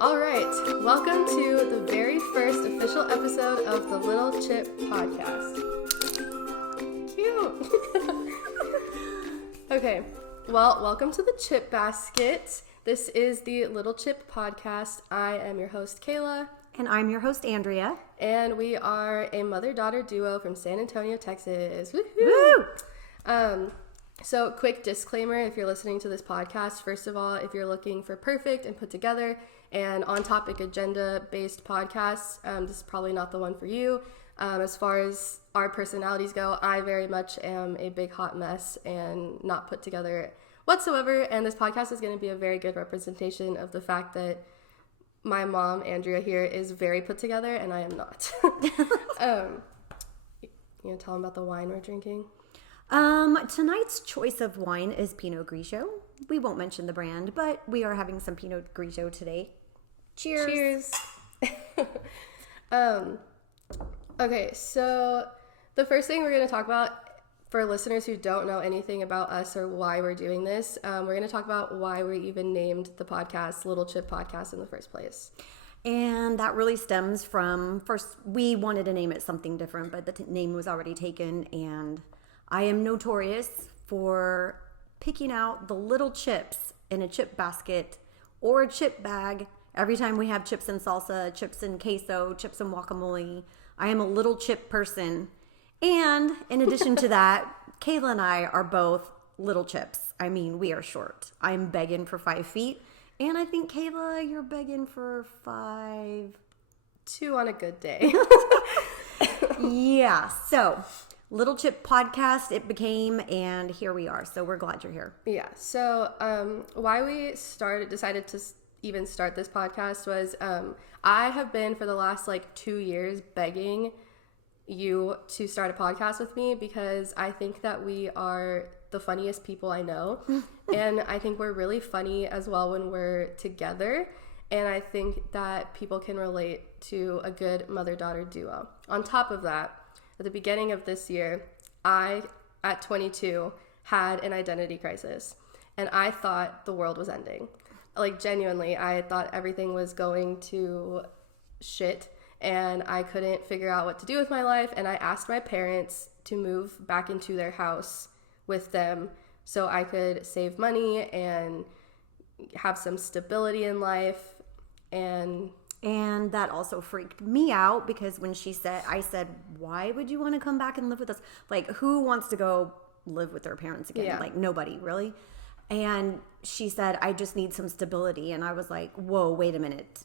All right, welcome to the very first official episode of the Little Chip podcast. Cute. Okay, well, welcome to the Chip Basket. This is the Little Chip podcast. I am your host, Cayla. And I'm your host, Andrea. And we are a mother-daughter duo from San Antonio, Texas. Woohoo! Woo! So, quick disclaimer, if you're listening to this podcast, first of all, if you're looking for perfect and put together and on-topic agenda-based podcasts, this is probably not the one for you. As far as our personalities go, I very much am a big hot mess and not put together whatsoever, and this podcast is going to be a very good representation of the fact that my mom, Andrea, here is very put together, and I am not. You want to tell them about the wine we're drinking? Tonight's choice of wine is Pinot Grigio. We won't mention the brand, but we are having some Pinot Grigio today. Cheers. Okay, so the first thing we're going to talk about, for listeners who don't know anything about us or why we're doing this, we're going to talk about why we even named the podcast Little Chip Podcast in the first place. And that really stems from, first, we wanted to name it something different, but the name was already taken, and I am notorious for picking out the little chips in a chip basket or a chip bag every time we have chips and salsa, chips and queso, chips and guacamole. I am a little chip person. And in addition to that, Cayla and I are both little chips. I mean, we are short. I'm begging for 5 feet. And I think, Cayla, you're begging for 5'2" on a good day. Yeah, so Little Chip Podcast it became, and here we are. So we're glad you're here. Yeah. So why we decided to even start this podcast was I have been for the last 2 years begging you to start a podcast with me because I think that we are the funniest people I know. And I think we're really funny as well when we're together. And I think that people can relate to a good mother-daughter duo. On top of that, at the beginning of this year, I, at 22, had an identity crisis. And I thought the world was ending. Genuinely, I thought everything was going to shit. And I couldn't figure out what to do with my life. And I asked my parents to move back into their house with them so I could save money and have some stability in life. And that also freaked me out because when I said, why would you want to come back and live with us? Who wants to go live with their parents again? Yeah. Nobody, really. And she said, I just need some stability. And I was like, whoa, wait a minute.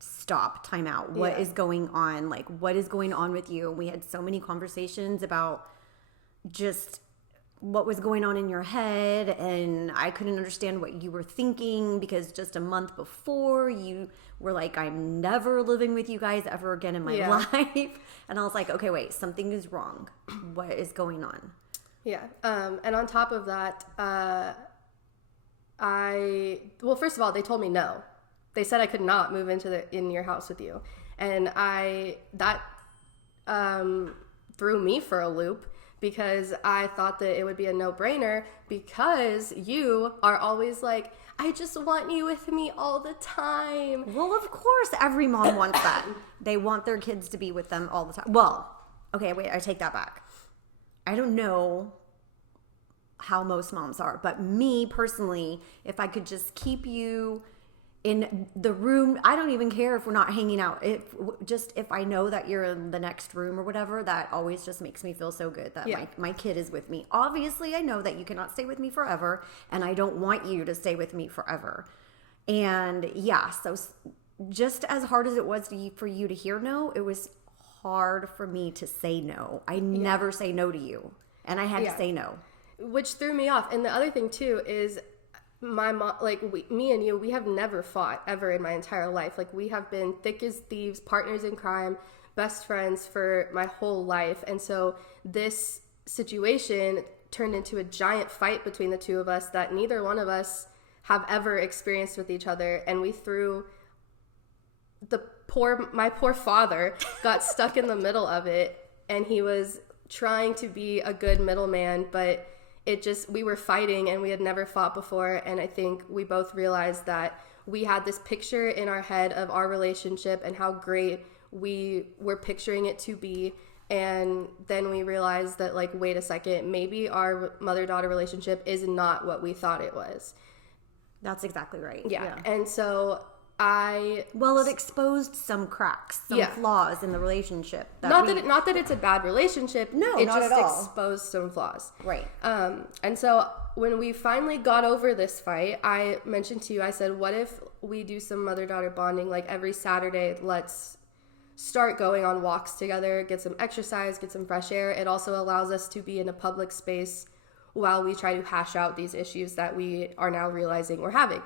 Stop, time out. What is going on? What is going on with you? And we had so many conversations about just what was going on in your head, and I couldn't understand what you were thinking because just a month before you were like, I'm never living with you guys ever again in my life. And I was like, okay, wait, something is wrong. What is going on? Yeah. And on top of that, first of all, they told me no. They said I could not move in your house with you. And that threw me for a loop because I thought that it would be a no-brainer because you are always like, I just want you with me all the time. Well, of course, every mom wants that. They want their kids to be with them all the time. Well, okay, wait, I take that back. I don't know how most moms are, but me personally, if I could just keep you in the room, I don't even care if we're not hanging out. If I know that you're in the next room or whatever, that always just makes me feel so good that my kid is with me. Obviously, I know that you cannot stay with me forever, and I don't want you to stay with me forever. And yeah, so just as hard as it was for you to hear no, it was hard for me to say no. I never say no to you, and I had to say no. Which threw me off. And the other thing, too, is my mom, me and you, we have never fought ever in my entire life. We have been thick as thieves, partners in crime, best friends for my whole life. And so this situation turned into a giant fight between the two of us that neither one of us have ever experienced with each other. And we threw my poor father got stuck in the middle of it, and he was trying to be a good middleman, but we were fighting and we had never fought before. And I think we both realized that we had this picture in our head of our relationship and how great we were picturing it to be. And then we realized that, like, wait a second, maybe our mother-daughter relationship is not what we thought it was. That's exactly right. Yeah. And so it exposed some cracks, some flaws in the relationship. Not that it's a bad relationship. No, it not just at all. exposed some flaws. Right. And so when we finally got over this fight, I mentioned to you, I said, what if we do some mother-daughter bonding? Like, every Saturday, let's start going on walks together, get some exercise, get some fresh air. It also allows us to be in a public space while we try to hash out these issues that we are now realizing we're having.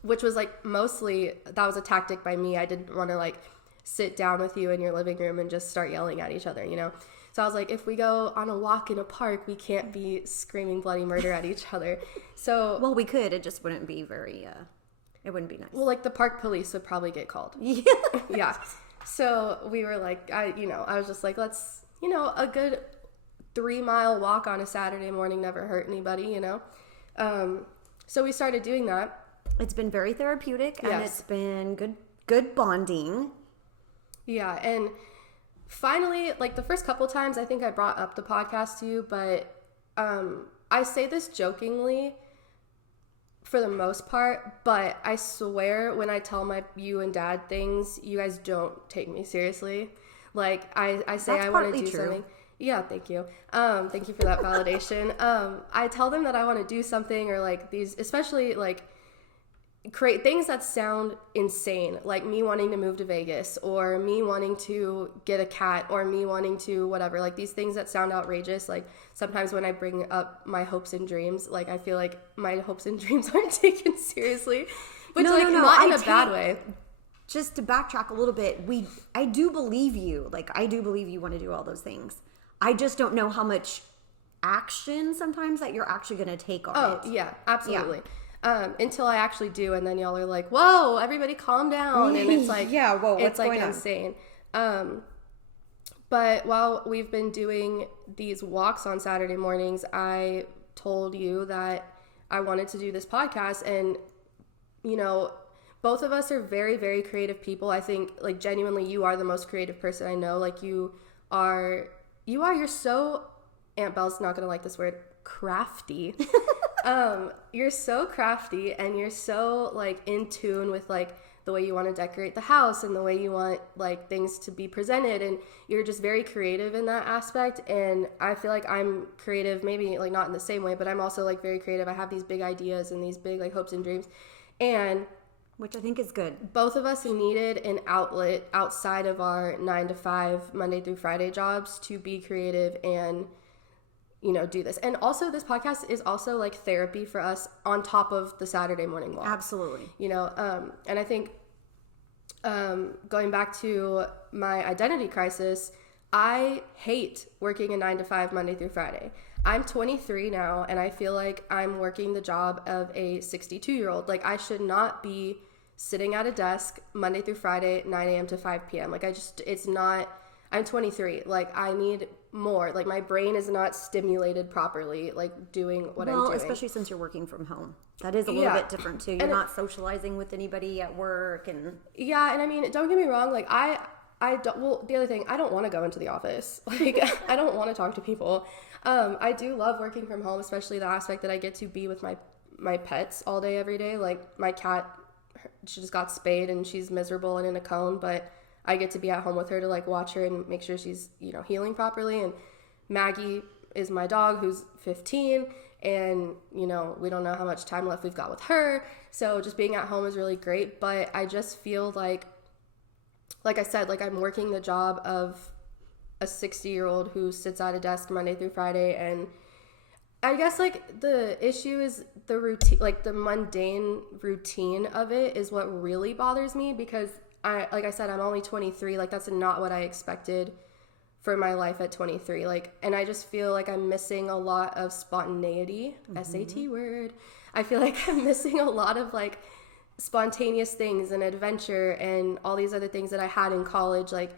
Which was, like, mostly, that was a tactic by me. I didn't want to, like, sit down with you in your living room and just start yelling at each other, you know? So I was like, if we go on a walk in a park, we can't be screaming bloody murder at each other. So... Well, we could. It just wouldn't be very, it wouldn't be nice. Well, like, the park police would probably get called. Yeah. Yeah. So we were like, I was just like, let's, a good 3-mile walk on a Saturday morning never hurt anybody, you know? So we started doing that. It's been very therapeutic, and Yes. it's been good bonding. Yeah, and finally, like, the first couple times, I think I brought up the podcast to you, but I say this jokingly for the most part, but I swear when I tell you and Dad things, you guys don't take me seriously. Like, I say I want to do something. Yeah, thank you. Thank you for that validation. I tell them that I want to do something, or, like, these, especially, like, create things that sound insane, like me wanting to move to Vegas, or me wanting to get a cat, or me wanting to whatever, like, these things that sound outrageous. Like, sometimes when I bring up my hopes and dreams, like, I feel like my hopes and dreams aren't taken seriously, which not in a bad way. Just to backtrack a little bit, I do believe you. Like, I do believe you want to do all those things. I just don't know how much action sometimes that you're actually going to take on it. Oh, yeah, absolutely. Yeah. Until I actually do, and then y'all are like, whoa, everybody calm down. And it's like, yeah, whoa, what's going on? Insane. But while we've been doing these walks on Saturday mornings, I told you that I wanted to do this podcast. And, both of us are very, very creative people. I think, like, genuinely, you are the most creative person I know. Like, you're so, Aunt Belle's not going to like this word, crafty. You're so crafty, and you're so, like, in tune with, like, the way you want to decorate the house and the way you want, like, things to be presented, and you're just very creative in that aspect. And I feel like I'm creative, maybe, like, not in the same way, but I'm also, like, very creative. I have these big ideas and these big, like, hopes and dreams, and which I think is good. Both of us needed an outlet outside of our 9-to-5 Monday through Friday jobs to be creative and do this. And also, this podcast is also, like, therapy for us on top of the Saturday morning walk. Absolutely. And I think going back to my identity crisis, I hate working a 9-to-5 Monday through Friday. I'm 23 now, and I feel like I'm working the job of a 62-year-old. Like, I should not be sitting at a desk Monday through Friday, 9 a.m. to 5 p.m. Like, it's not, I'm 23. Like, I need more. Like, my brain is not stimulated properly, like, doing what I'm doing. Well, especially since you're working from home. That is a little bit different, too. You're not socializing with anybody at work. And yeah, and I mean, don't get me wrong. Like, I don't, well, the other thing, I don't want to go into the office. Like, I don't want to talk to people. I do love working from home, especially the aspect that I get to be with my pets all day, every day. Like, my cat, she just got spayed and she's miserable and in a cone, but I get to be at home with her to, like, watch her and make sure she's, healing properly. And Maggie is my dog, who's 15, and, we don't know how much time left we've got with her. So just being at home is really great, but I just feel like I said, like, I'm working the job of a 60-year-old who sits at a desk Monday through Friday. And I guess, like, the issue is the routine, like, the mundane routine of it is what really bothers me, because like I said, I'm only 23. Like, that's not what I expected for my life at 23. Like, and I just feel like I'm missing a lot of spontaneity, SAT word. I feel like I'm missing a lot of, like, spontaneous things and adventure and all these other things that I had in college. Like,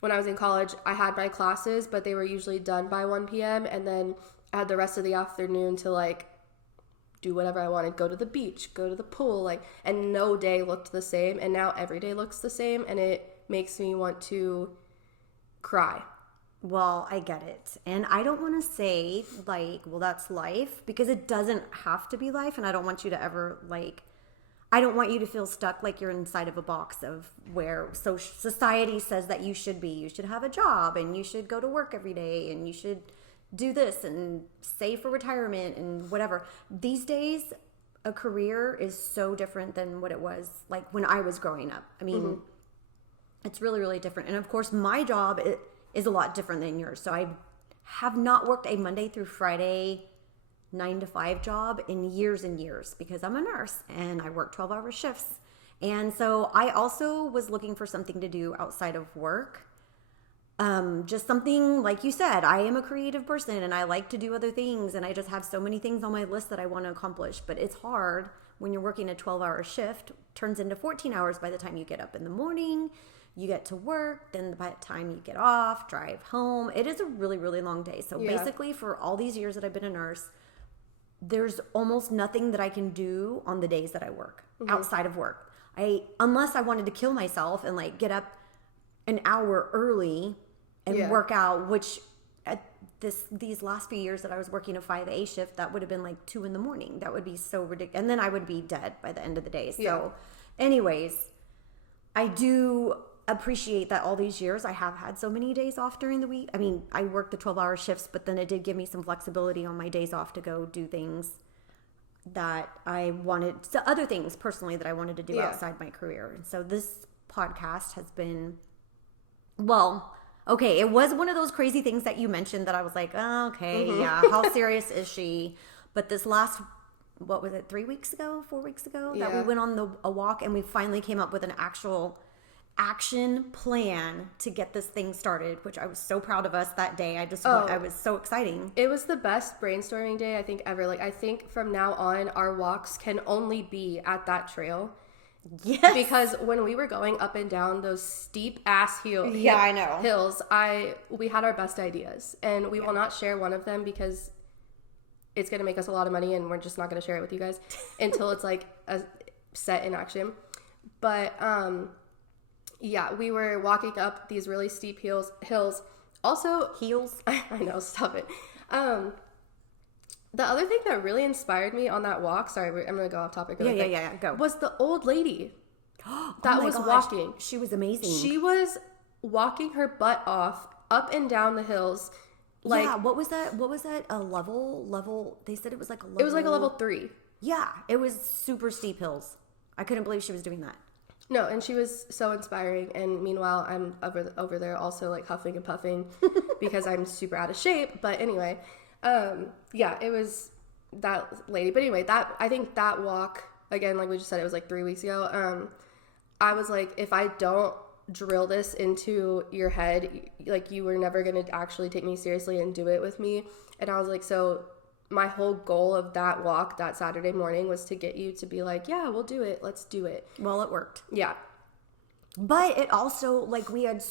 when I was in college, I had my classes, but they were usually done by 1 p.m. and then I had the rest of the afternoon to, like, do whatever I wanted, go to the beach, go to the pool, like, and no day looked the same. And now every day looks the same, and it makes me want to cry. Well, I get it. And I don't want to say, like, well, that's life, because it doesn't have to be life. And I don't want you to ever, like, I don't want you to feel stuck like you're inside of a box of where society says that you should be. You should have a job, and you should go to work every day, and you should do this and save for retirement and whatever. These days, a career is so different than what it was like when I was growing up. I mean, it's really, really different. And of course, my job is a lot different than yours. So I have not worked a Monday through Friday 9 to 5 job in years and years, because I'm a nurse and I work 12-hour shifts. And so I also was looking for something to do outside of work. Just something, like you said, I am a creative person and I like to do other things, and I just have so many things on my list that I want to accomplish. But it's hard when you're working a 12-hour shift, turns into 14 hours by the time you get up in the morning, you get to work, then by the time you get off, drive home. It is a really, really long day. So basically, for all these years that I've been a nurse, there's almost nothing that I can do on the days that I work outside of work. Unless I wanted to kill myself and like get up an hour early and work out, which at these last few years that I was working a 5A shift, that would have been like 2 a.m. That would be so ridiculous. And then I would be dead by the end of the day. So anyways, I do appreciate that all these years I have had so many days off during the week. I mean, I worked the 12-hour shifts, but then it did give me some flexibility on my days off to go do things that I wanted, so other things personally that I wanted to do outside my career. And so this podcast has been, well, okay, it was one of those crazy things that you mentioned that I was like, oh, okay, how serious is she? But this last, what was it, 4 weeks ago that we went on a walk, and we finally came up with an actual action plan to get this thing started, which I was so proud of us that day. I was so exciting. It was the best brainstorming day I think ever. Like, I think from now on our walks can only be at that trail. Yes. Because when we were going up and down those steep ass hills, we had our best ideas, and we will not share one of them because it's going to make us a lot of money, and we're just not going to share it with you guys until it's like a set in action. But we were walking up these really steep hills. Also, heels. I know, stop it. The other thing that really inspired me on that walk, sorry, I'm going to go off topic really quick, go. was the old lady that was walking. She was amazing. She was walking her butt off up and down the hills. Like, what was that? What was that? A level? They said it was like a level. It was like a level 3. Yeah, it was super steep hills. I couldn't believe she was doing that. No, and she was so inspiring. And meanwhile, I'm over there also like huffing and puffing because I'm super out of shape. But anyway, it was that lady. But anyway, I think that walk, again, like we just said, it was like 3 weeks ago. I was like, if I don't drill this into your head, like, you were never going to actually take me seriously and do it with me. And I was like, so my whole goal of that walk that Saturday morning was to get you to be like, yeah, we'll do it. Let's do it. Well, it worked. Yeah. But it also, like, we had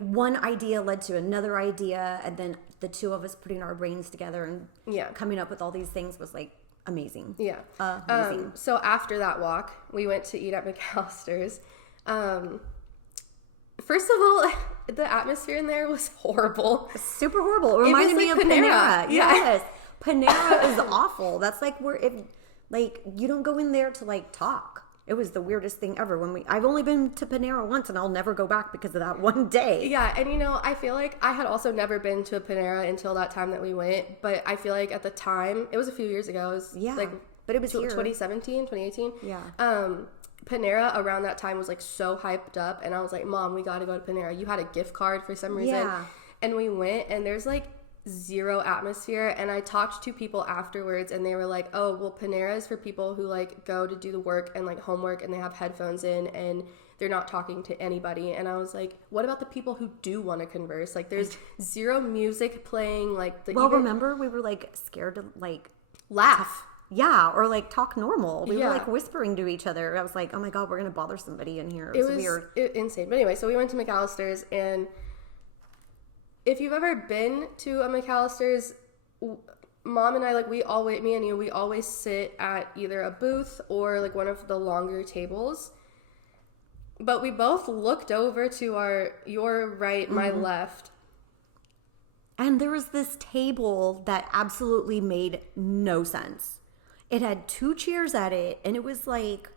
one idea led to another idea, and then the two of us putting our brains together and coming up with all these things was like amazing. Yeah. Amazing. So after that walk, we went to eat at McAllister's. First of all, the atmosphere in there was horrible. Super horrible. It reminded me of Panera. Yes. Panera is awful. That's like you don't go in there to like talk. It was the weirdest thing ever. I've only been to Panera once, and I'll never go back because of that one day. Yeah, and I feel like I had also never been to a Panera until that time that we went, but I feel like at the time, it was a few years ago. It was but it was 2017, 2018. Yeah. Panera around that time was like so hyped up, and I was like, Mom, we got to go to Panera. You had a gift card for some reason. Yeah. And we went, and there's like zero atmosphere. And I talked to people afterwards, and they were like, oh, well, Panera is for people who like go to do the work and like homework, and they have headphones in and they're not talking to anybody. And I was like, what about the people who do want to converse? Like, there's zero music playing. Like, remember we were like scared to like laugh. Yeah, or like talk normal. We were like whispering to each other. I was like, oh my God, we're going to bother somebody in here. It was weird. Insane. But anyway, so we went to McAllister's, and if you've ever been to a McAllister's, Mom and I, like, me and you, we always sit at either a booth or like one of the longer tables. But we both looked over to your right, my left. And there was this table that absolutely made no sense. It had 2 chairs at it, and it was like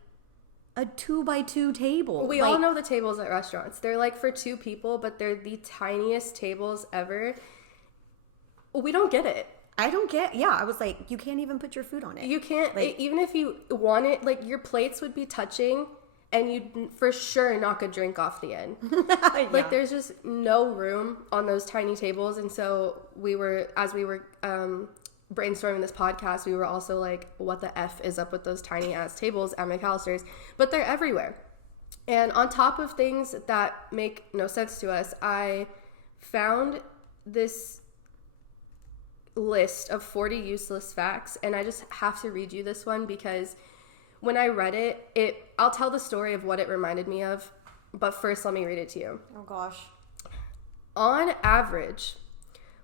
a 2x2 table. We all know the tables at restaurants. They're like for 2 people, but they're the tiniest tables ever. We don't get it. I don't get, I was like, you can't even put your food on it. You can't, like, even if you want it, like your plates would be touching and you'd for sure knock a drink off the end. Like there's just no room on those tiny tables. And so as we were brainstorming this podcast, we were also like, what the F is up with those tiny ass tables at McAllister's? But they're everywhere. And on top of things that make no sense to us, I found this list of 40 useless facts, and I just have to read you this one because when I read it, I'll tell the story of what it reminded me of, but first let me read it to you. Oh gosh. On average,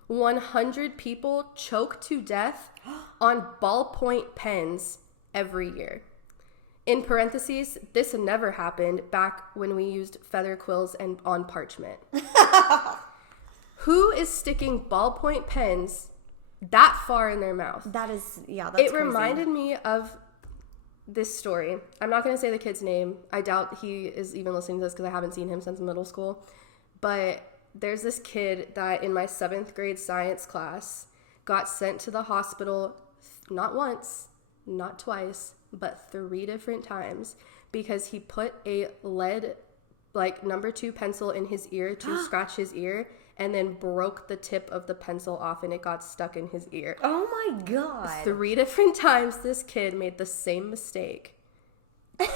100 people choke to death on ballpoint pens every year. In parentheses, this never happened back when we used feather quills and on parchment. Who is sticking ballpoint pens that far in their mouth? That's it crazy. Reminded me of this story. I'm not going to say the kid's name. I doubt he is even listening to this because I haven't seen him since middle school. But there's this kid that in my 7th grade science class got sent to the hospital not once, not twice, but 3 different times because he put a lead, like, number 2 pencil in his ear to scratch his ear and then broke the tip of the pencil off and it got stuck in his ear. Oh my God. 3 different times this kid made the same mistake.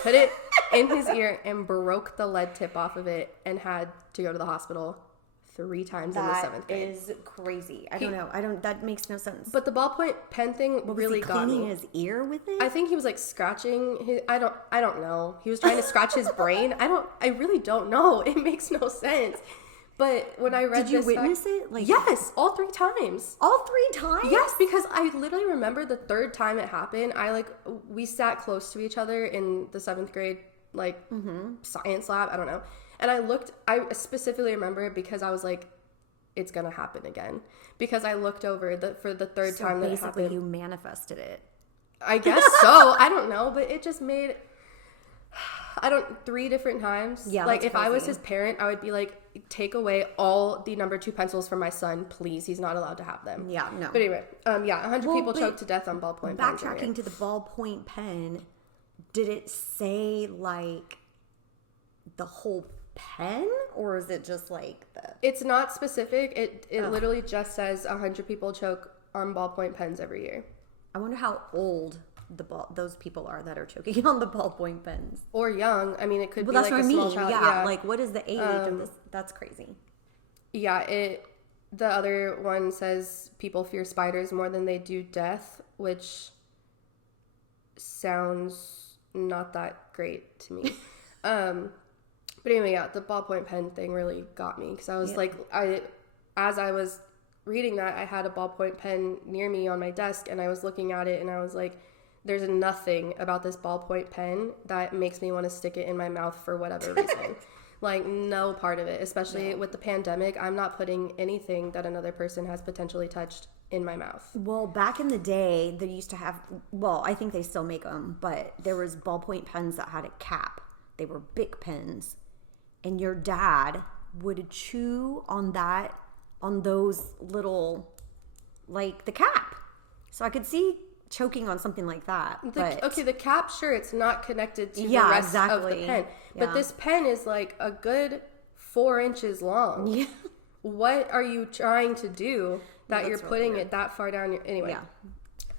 Put it in his ear and broke the lead tip off of it and had to go to the hospital 3 times in the 7th grade. That is crazy. I don't know. That makes no sense. But the ballpoint pen thing really got me. Was he cleaning his ear with it? I think he was like scratching his, I don't know. He was trying to scratch his brain. I really don't know. It makes no sense. But when I read this, did you witness it? Like, yes, all 3 times. All 3 times? Yes, because I literally remember the 3rd time it happened. We sat close to each other in the 7th grade, like, science lab. I don't know. And I specifically remember it because I was like, it's going to happen again. Because I looked over for the 3rd time that it happened. Basically, you manifested it. I guess so. I don't know. But it just made, 3 different times. Yeah, like, that's if I was crazy. his parent, I would be like, take away all the number 2 pencils from my son, please. He's not allowed to have them. Yeah, no. But anyway, 100 people choked to death on ballpoint pens. Backtracking to the ballpoint pen, did it say, like, the whole pen? Or is it just, like, the... It's not specific. It literally just says 100 people choke on ballpoint pens every year. I wonder how old those people are that are choking on the ballpoint pens. Or young. I mean, it could be that's like what a I small mean. child. Yeah, like, what is the age of this? That's crazy. Yeah, the other one says people fear spiders more than they do death, which sounds not that great to me. But anyway, yeah, the ballpoint pen thing really got me because I was like, as I was reading that, I had a ballpoint pen near me on my desk and I was looking at it and I was like, there's nothing about this ballpoint pen that makes me want to stick it in my mouth for whatever reason. Like, no part of it, especially with the pandemic. I'm not putting anything that another person has potentially touched in my mouth. Well, back in the day, they used to have, well, I think they still make them, but there was ballpoint pens that had a cap. They were big pens. And your dad would chew on those little, like, the cap. So I could see choking on something like that. The cap, sure, it's not connected to the rest of the pen. But this pen is like a good 4 inches long. Yeah. What are you trying to do that you're putting it that far down? Anyway.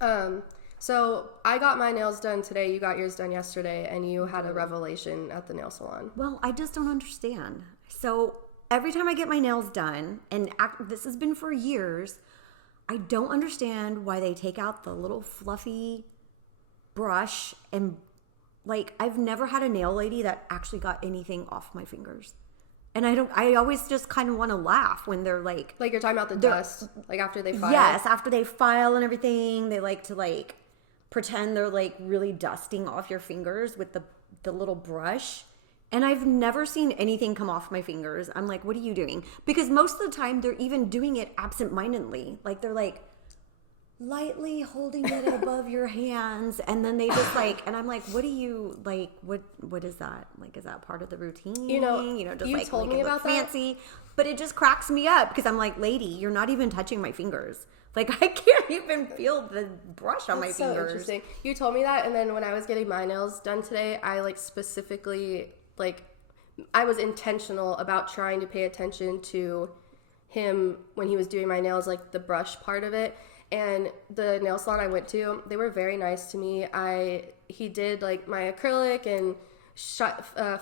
Yeah. So I got my nails done today. You got yours done yesterday, and you had a revelation at the nail salon. Well, I just don't understand. So every time I get my nails done, and this has been for years, I don't understand why they take out the little fluffy brush and, like, I've never had a nail lady that actually got anything off my fingers. And I always just kind of want to laugh when they're like you're talking about the dust, like after they file. Yes, after they file and everything, they like to like pretend they're like really dusting off your fingers with the little brush. And I've never seen anything come off my fingers. I'm like, what are you doing? Because most of the time they're even doing it absentmindedly. Like they're like lightly holding it above your hands, and then they just like, and I'm like, what do you like? What is that? Like, is that part of the routine? Just you like told make me it look about that. fancy. But it just cracks me up because I'm like, lady, you're not even touching my fingers. Like I can't even feel the brush on my fingers. So interesting. You told me that, and then when I was getting my nails done today, I like specifically like I was intentional about trying to pay attention to him when he was doing my nails, like the brush part of it. And the nail salon I went to, they were very nice to me. He did like my acrylic and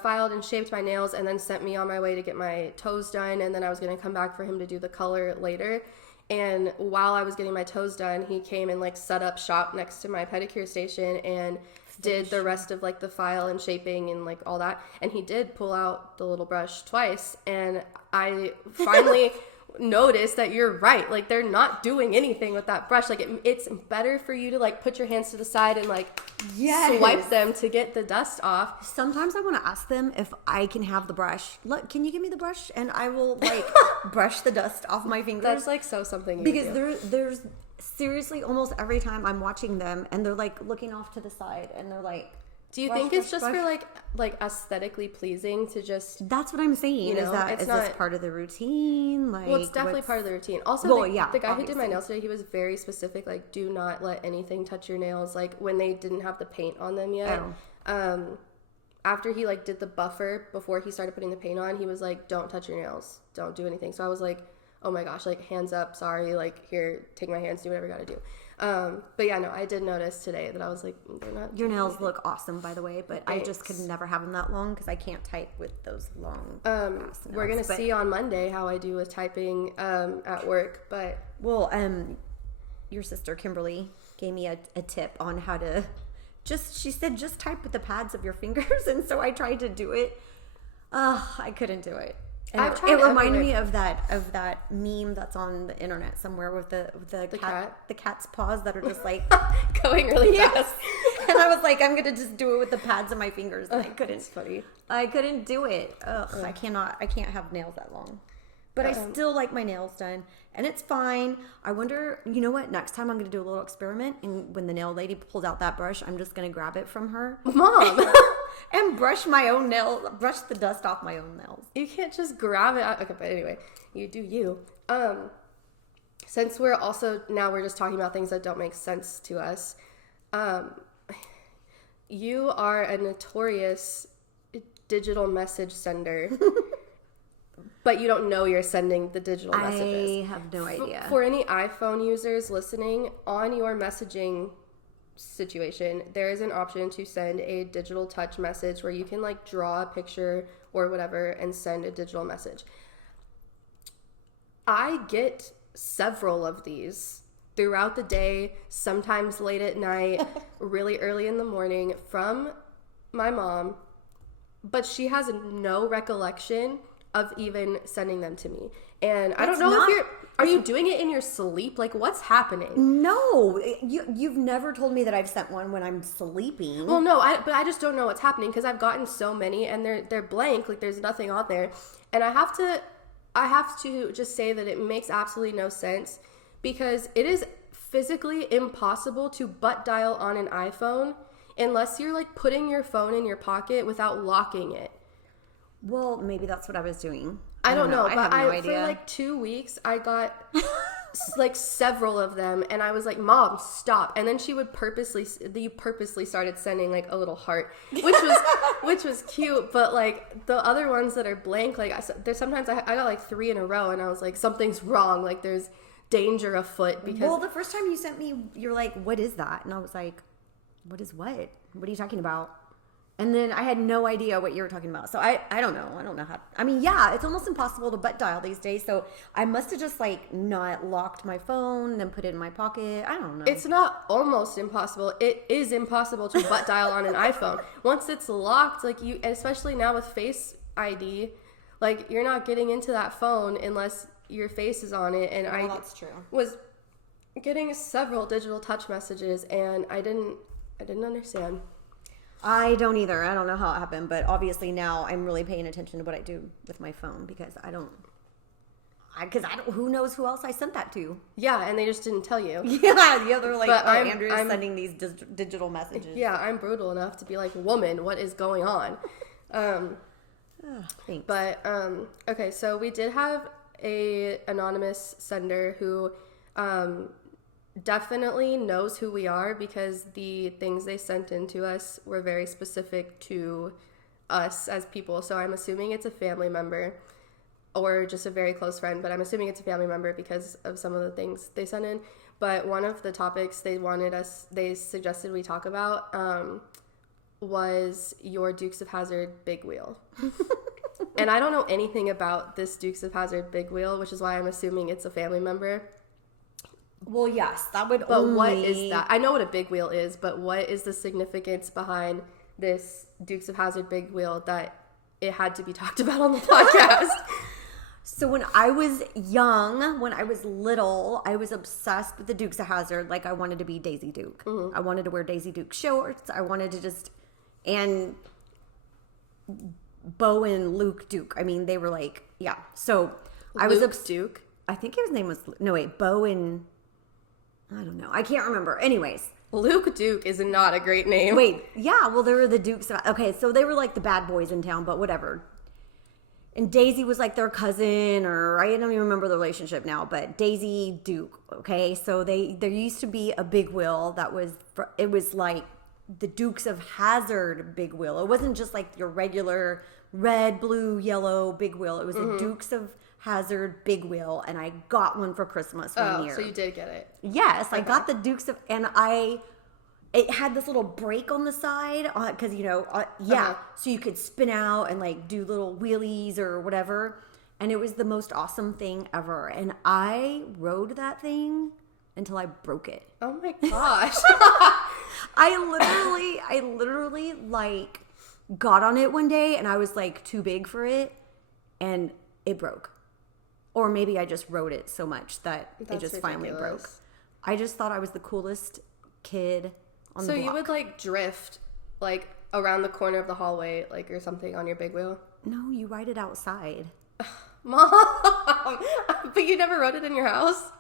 filed and shaped my nails, and then sent me on my way to get my toes done. And then I was going to come back for him to do the color later. And while I was getting my toes done, he came and like set up shop next to my pedicure station and did the rest of like the file and shaping and like all that. And he did pull out the little brush twice, and I finally noticed that you're right. Like they're not doing anything with that brush. Like it's better for you to like put your hands to the side and like swipe them to get the dust off. Sometimes I want to ask them if I can have the brush. Look, can you give me the brush and I will like brush the dust off my fingers? That's like something you because do. there's seriously almost every time I'm watching them and they're like looking off to the side and they're like, do you think it's just for like aesthetically pleasing to just? That's what I'm saying. Is this part of the routine? Like, well, it's definitely part of the routine. Also, the guy who did my nails today, he was very specific. Like, do not let anything touch your nails. Like when they didn't have the paint on them yet. Oh. After he like did the buffer before he started putting the paint on, he was like, "Don't touch your nails. Don't do anything." So I was like, "Oh my gosh!" Like hands up. Sorry. Like here, take my hands. Do whatever you got to do. But yeah, no, I did notice today that I was like, they're not. Your nails look awesome, by the way, but I just could never have them that long because I can't type with those long. We're gonna see on Monday how I do with typing at work, but your sister Kimberly gave me a tip on how to she said just type with the pads of your fingers, and so I tried to do it. I couldn't do it. It reminded me of that meme that's on the internet somewhere with the cat's paws that are just like going really fast. And I was like, I'm gonna just do it with the pads of my fingers, and I couldn't. It's funny. I couldn't do it. I can't have nails that long. But I still like my nails done, and it's fine. I wonder, you know what? Next time I'm gonna do a little experiment, and when the nail lady pulls out that brush, I'm just gonna grab it from her, Mom. and brush my own nails, brush the dust off my own nails. You can't just grab it out. Okay, but anyway, you do you. Since we're just talking about things that don't make sense to us, you are a notorious digital message sender. But you don't know you're sending the digital messages. I have no idea. For any iPhone users listening, on your messaging situation, there is an option to send a digital touch message where you can like draw a picture or whatever and send a digital message. I get several of these throughout the day, sometimes late at night, really early in the morning from my mom, but she has no recollection of even sending them to me. And I don't know if are you doing it in your sleep? Like what's happening? No, you've never told me that I've sent one when I'm sleeping. Well, no, but I just don't know what's happening because I've gotten so many and they're blank, like there's nothing on there. And I have to just say that it makes absolutely no sense because it is physically impossible to butt dial on an iPhone unless you're like putting your phone in your pocket without locking it. Well, maybe that's what I was doing. I don't know, I have no idea. For like 2 weeks, I got like several of them, and I was like, "Mom, stop!" And then she would purposely started sending like a little heart, which was cute. But like the other ones that are blank, like there's sometimes I got like 3 in a row, and I was like, something's wrong. Like there's danger afoot because. Well, the first time you sent me, you're like, "What is that?" And I was like, "What is what? What are you talking about?" And then I had no idea what you were talking about. So I don't know. I don't know how. I mean, yeah, it's almost impossible to butt dial these days. So I must have just like not locked my phone and then put it in my pocket. I don't know. It's not almost impossible. It is impossible to butt dial on an iPhone. Once it's locked, like especially now with Face ID, Like, you're not getting into that phone unless your face is on it. And that's true. Was getting several digital touch messages, and I didn't understand. I don't either. I don't know how it happened, but obviously now I'm really paying attention to what I do with my phone because I don't, who knows who else I sent that to? Yeah, and they just didn't tell you. Yeah, they're like, Andrea's sending these digital messages. Yeah, I'm brutal enough to be like, woman, what is going on? Thanks. But, okay, so we did have a anonymous sender who definitely knows who we are because the things they sent in to us were very specific to us as people. So I'm assuming it's a family member or just a very close friend, but I'm assuming it's a family member because of some of the things they sent in. But one of the topics they suggested we talk about was your Dukes of Hazzard big wheel. And I don't know anything about this Dukes of Hazzard big wheel, which is why I'm assuming it's a family member. Well, yes, that would. But what is that? I know what a big wheel is, but what is the significance behind this Dukes of Hazzard big wheel that it had to be talked about on the podcast? So when I was young, when I was little, I was obsessed with the Dukes of Hazzard. Like, I wanted to be Daisy Duke. Mm-hmm. I wanted to wear Daisy Duke shorts. I wanted to and Bo and Luke Duke. I mean, they were like, yeah. So I was Duke. I think his name was Bo and I don't know. I can't remember. Anyways, Luke Duke is not a great name. Wait, yeah. Well, they were the Dukes. Okay, so they were like the bad boys in town, but whatever. And Daisy was like their cousin, or I don't even remember the relationship now, but Daisy Duke. Okay, so there used to be a big wheel it was like the Dukes of Hazzard big wheel. It wasn't just like your regular red, blue, yellow big wheel. It was a Dukes of Hazzard big wheel, and I got one for Christmas one year. So you did get it? Yes, okay. I got the Dukes of, and it had this little brake on the side because so you could spin out and like do little wheelies or whatever, and it was the most awesome thing ever. And I rode that thing until I broke it. Oh my gosh! I literally like got on it one day and I was like too big for it, and it broke. Or maybe I just rode it so much that it just finally broke. I just thought I was the coolest kid on the block. So you would like drift like around the corner of the hallway like or something on your big wheel? No, you ride it outside. Mom! But you never rode it in your house?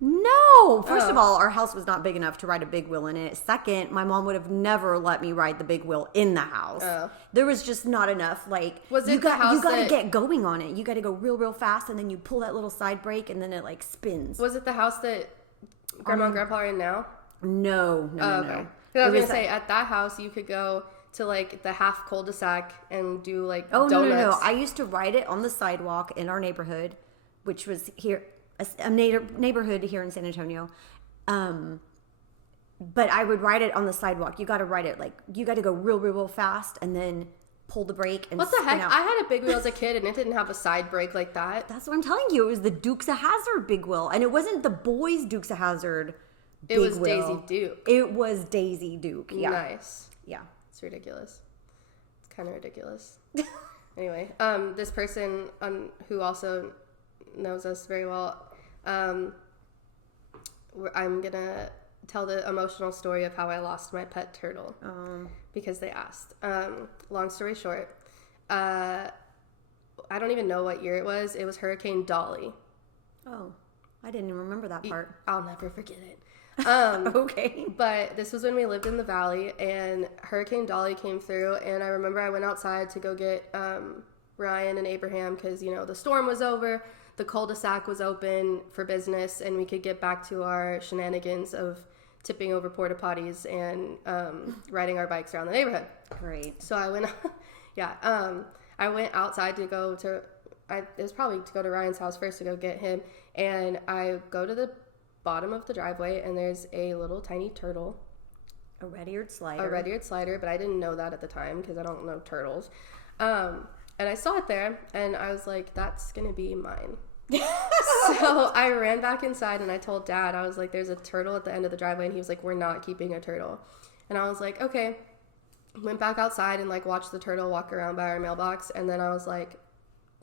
No! First of all, our house was not big enough to ride a big wheel in it. Second, my mom would have never let me ride the big wheel in the house. There was just not enough, like, you got to get going on it. You got to go real, real fast, and then you pull that little side brake, and then it, like, spins. Was it the house that Grandma and Grandpa are in now? No. Okay. I was going to say, at that house, you could go to, like, the half cul-de-sac and do, like, donuts. No. I used to ride it on the sidewalk in our neighborhood, which was here... a neighborhood here in San Antonio. But I would ride it on the sidewalk. You got to ride it like, you got to go real, real, real fast and then pull the brake and what the heck? Out. I had a big wheel as a kid and it didn't have a side brake like that. That's what I'm telling you. It was the Dukes of Hazzard big wheel. And it wasn't the boys' Dukes of Hazzard big wheel. It was Daisy Duke. It was Daisy Duke. Yeah. Nice. Yeah. It's ridiculous. It's kind of ridiculous. Anyway, this person who also knows us very well, I'm gonna tell the emotional story of how I lost my pet turtle because they asked. Long story short, I don't even know what year it was. It was Hurricane Dolly. Oh, I didn't even remember that part. I'll never forget it. Okay. But this was when we lived in the valley, and Hurricane Dolly came through, and I remember I went outside to go get Ryan and Abraham because, you know, the storm was over. The cul-de-sac was open for business, and we could get back to our shenanigans of tipping over porta potties and riding our bikes around the neighborhood. Great. So I went, I went outside to go to, it was probably to go to Ryan's house first to go get him, and I go to the bottom of the driveway, and there's a little tiny turtle. A red-eared slider. A red-eared slider, but I didn't know that at the time because I don't know turtles. And I saw it there, and I was like, that's going to be mine. So I ran back inside and I told Dad, I was like, there's a turtle at the end of the driveway, and he was like, we're not keeping a turtle. And I was like, okay. Went back outside and like watched the turtle walk around by our mailbox, and then I was like,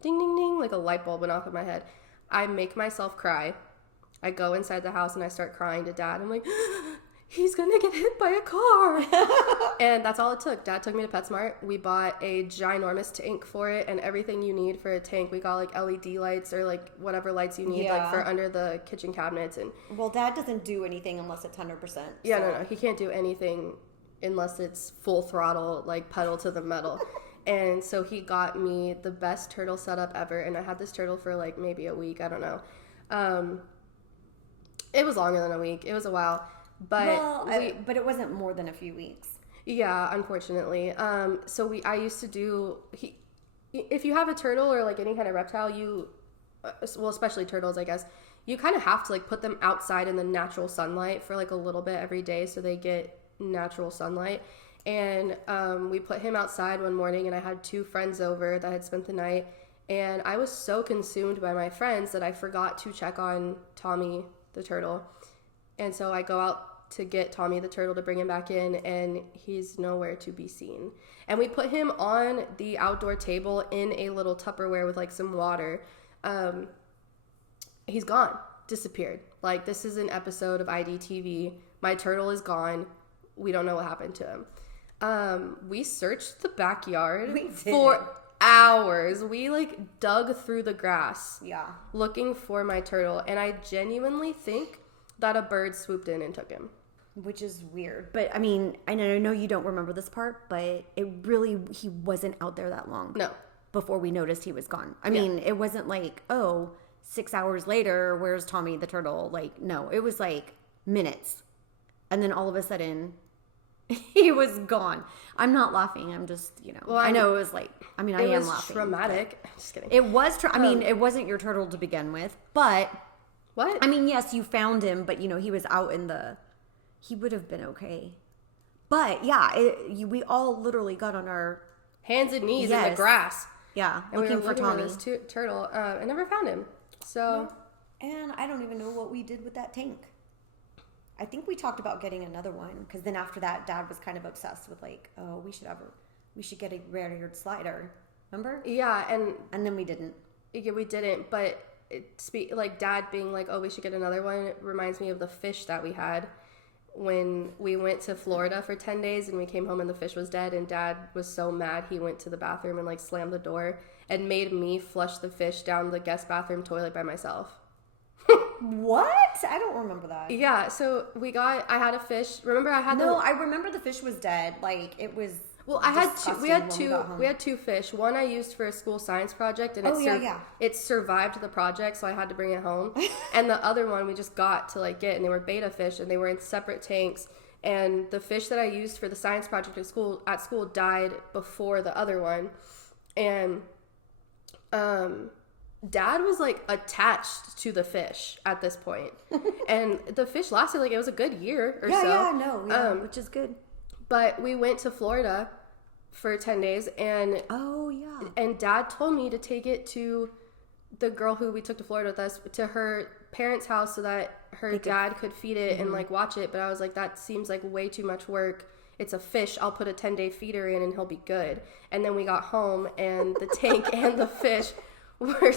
ding, ding, ding, like a light bulb went off in my head. I make myself cry. I go inside the house and I start crying to Dad. I'm like, he's gonna get hit by a car. And that's all it took. Dad took me to PetSmart. We bought a ginormous tank for it and everything you need for a tank. We got like LED lights or like whatever lights you need like for under the kitchen cabinets. And well, Dad doesn't do anything unless it's 100%. Yeah, no. He can't do anything unless it's full throttle, like pedal to the metal. And so he got me the best turtle setup ever. And I had this turtle for like maybe a week. I don't know. It was longer than a week. It was a while. But but it wasn't more than a few weeks. Yeah, unfortunately. So I used to do, if you have a turtle or like any kind of reptile, well, especially turtles, I guess, you kind of have to like put them outside in the natural sunlight for like a little bit every day so they get natural sunlight. And we put him outside one morning and I had 2 friends over that had spent the night. And I was so consumed by my friends that I forgot to check on Tommy the turtle. And so I go out to get Tommy the turtle to bring him back in, and he's nowhere to be seen. And we put him on the outdoor table in a little Tupperware with like some water. He's gone, disappeared. Like, this is an episode of IDTV. My turtle is gone. We don't know what happened to him. We searched the backyard for hours. We like dug through the grass looking for my turtle, and I genuinely think that a bird swooped in and took him. Which is weird. But I mean, I know you don't remember this part, but he wasn't out there that long. No. Before we noticed he was gone. I mean, it wasn't like, 6 hours later, where's Tommy the turtle? Like, no, it was like minutes. And then all of a sudden, he was gone. I'm not laughing. I'm just, well, I know it was like, I am laughing. It was traumatic. Just kidding. It was, I mean, it wasn't your turtle to begin with, but. What? I mean, yes, you found him, but, he was out he would have been okay. But, yeah, we all literally got on our hands and knees in the grass. Yeah, and looking for Tommy. This turtle. I never found him. So. And I don't even know what we did with that tank. I think we talked about getting another one, because then after that, Dad was kind of obsessed with like, we should get a rare-eared slider. Remember? Yeah, and then we didn't. Yeah, we didn't, but like Dad being like, we should get another one, it reminds me of the fish that we had when we went to Florida for 10 days and we came home and the fish was dead, and Dad was so mad he went to the bathroom and like slammed the door and made me flush the fish down the guest bathroom toilet by myself. What? I don't remember that. Yeah, so I had a fish. Remember I had I remember the fish was dead. Like, it was. Well, we had two fish. One I used for a school science project, and it survived the project, so I had to bring it home. And the other one we just got to like get, and they were beta fish, and they were in separate tanks. And the fish that I used for the science project at school died before the other one, and Dad was like attached to the fish at this point, and the fish lasted like it was a good year or so. Which is good. But we went to Florida for 10 days, and and Dad told me to take it to the girl who we took to Florida with us, to her parents' house, so that her dad could feed it and like watch it. But I was like, that seems like way too much work. It's a fish. I'll put a 10-day feeder in and he'll be good. And then we got home and the tank and the fish were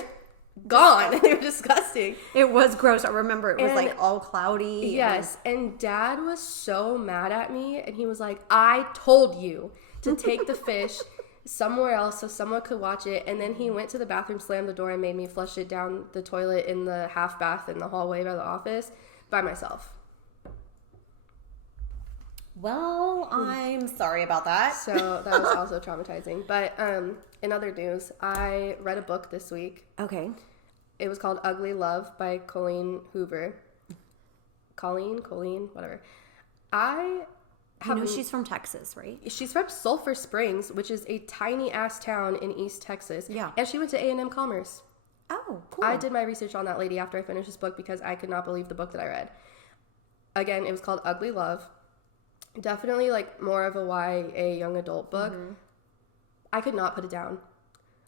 gone. They were disgusting. It was gross. I remember it was like all cloudy. Yes. And Dad was so mad at me, and he was like, I told you to take the fish somewhere else so someone could watch it. And then he went to the bathroom, slammed the door, and made me flush it down the toilet in the half bath in the hallway by the office by myself. Well, I'm sorry about that. So that was also traumatizing. But in other news, I read a book this week. Okay. It was called Ugly Love by Colleen Hoover. Colleen, whatever. She's from Texas, right? She's from Sulphur Springs, which is a tiny-ass town in East Texas. Yeah. And she went to A&M Commerce. Oh, cool. I did my research on that lady after I finished this book because I could not believe the book that I read. Again, it was called Ugly Love. Definitely like more of a YA young adult book. Mm-hmm. I could not put it down.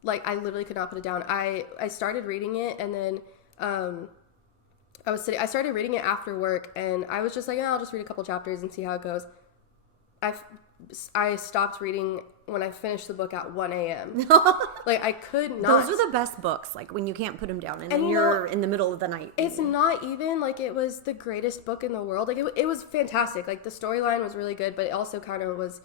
Like, I literally could not put it down. I started reading it, and then I started reading it after work, and I was just like, I'll just read a couple chapters and see how it goes. I stopped reading when I finished the book at 1 a.m. Like, I could not. Those are the best books, like when you can't put them down and then you you're know, in the middle of the night. It's not even like it was the greatest book in the world. Like, it was fantastic. Like, the storyline was really good, but it also kind of was...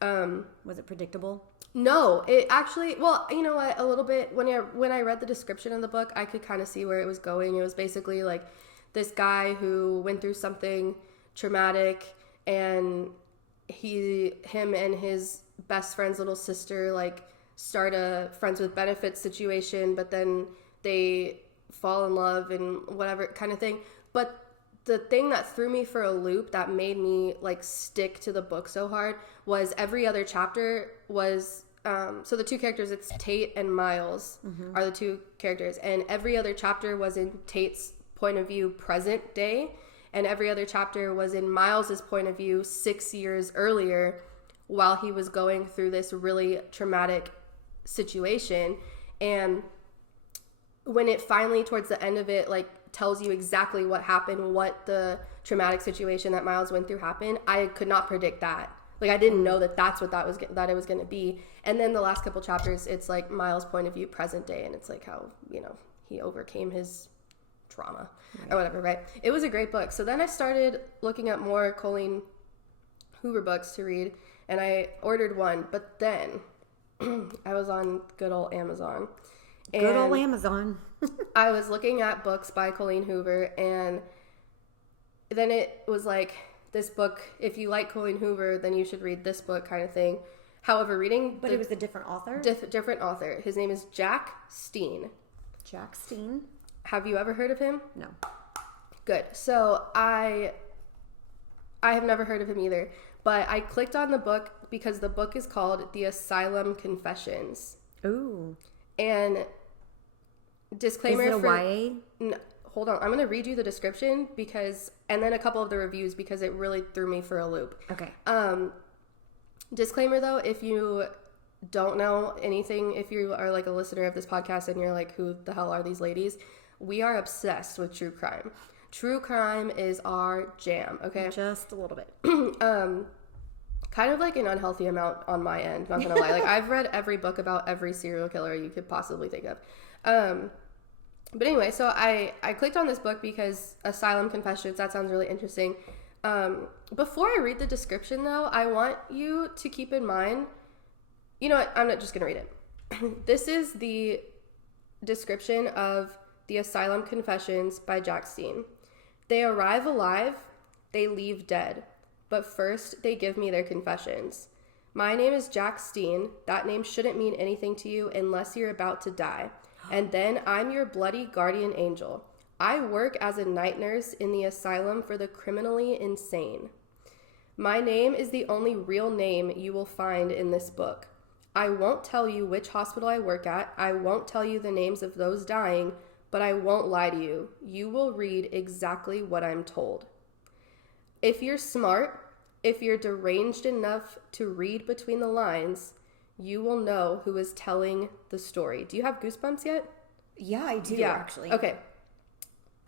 was it predictable? No, it actually... Well, you know what? A little bit. When I read the description of the book, I could kind of see where it was going. It was basically like this guy who went through something traumatic, and him and his best friend's little sister like start a friends with benefits situation, but then they fall in love and whatever kind of thing. But the thing that threw me for a loop that made me like stick to the book so hard was every other chapter was so the two characters, it's Tate and Miles are the two characters, and every other chapter was in Tate's point of view present day, and every other chapter was in Miles's point of view 6 years earlier while he was going through this really traumatic situation. And when it finally, towards the end of it, like tells you exactly what happened, what the traumatic situation that Miles went through happened, I could not predict that. Like, I didn't know that that's what that it was going to be. And then the last couple chapters, it's like Miles' point of view present day, and it's like how, you know, he overcame his trauma or whatever, right? It was a great book. So then I started looking at more Colleen Hoover books to read, and I ordered one, but then I was on good old Amazon. Good old Amazon. I was looking at books by Colleen Hoover, and then it was like, this book, if you like Colleen Hoover, then you should read this book kind of thing. However, reading... But it was a different author? Different author. His name is Jack Steen. Jack Steen? Have you ever heard of him? No. Good. So I have never heard of him either, but I clicked on the book because the book is called The Asylum Confessions. Ooh. And disclaimer... Is it a YA? No, hold on. I'm going to read you the description and then a couple of the reviews because it really threw me for a loop. Okay. Disclaimer though, if you don't know anything, if you are like a listener of this podcast and you're like, who the hell are these ladies? We are obsessed with true crime. True crime is our jam, okay? Just a little bit. Kind of like an unhealthy amount on my end, not gonna lie. Like, I've read every book about every serial killer you could possibly think of. But anyway, so I clicked on this book because Asylum Confessions, that sounds really interesting. Before I read the description though, I want you to keep in mind, you know what, I'm not just gonna read it. This is the description of The Asylum Confessions by Jack Steen. They arrive alive, they leave dead, but first they give me their confessions. My name is Jack Steen. That name shouldn't mean anything to you unless you're about to die. And then I'm your bloody guardian angel. I work as a night nurse in the asylum for the criminally insane. My name is the only real name you will find in this book. I won't tell you which hospital I work at. I won't tell you the names of those dying, but I won't lie to you. You will read exactly what I'm told. If you're smart, if you're deranged enough to read between the lines, you will know who is telling the story. Do you have goosebumps yet? Yeah, I do, actually. Okay.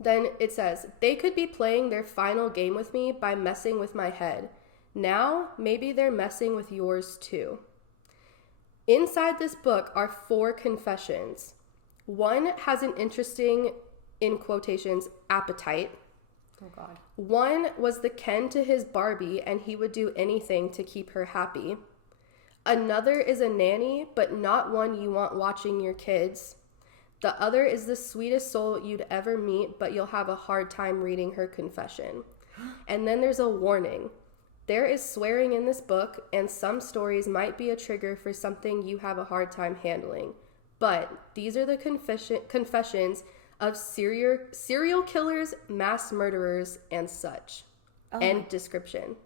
Then it says, they could be playing their final game with me by messing with my head. Now, maybe they're messing with yours too. Inside this book are 4 confessions. One has an interesting, in quotations, appetite. Oh, God. One was the Ken to his Barbie, and he would do anything to keep her happy. Another is a nanny, but not one you want watching your kids. The other is the sweetest soul you'd ever meet, but you'll have a hard time reading her confession. And then there's a warning. There is swearing in this book, and some stories might be a trigger for something you have a hard time handling. But these are the confessions of serial killers, mass murderers, and such. Oh. End description.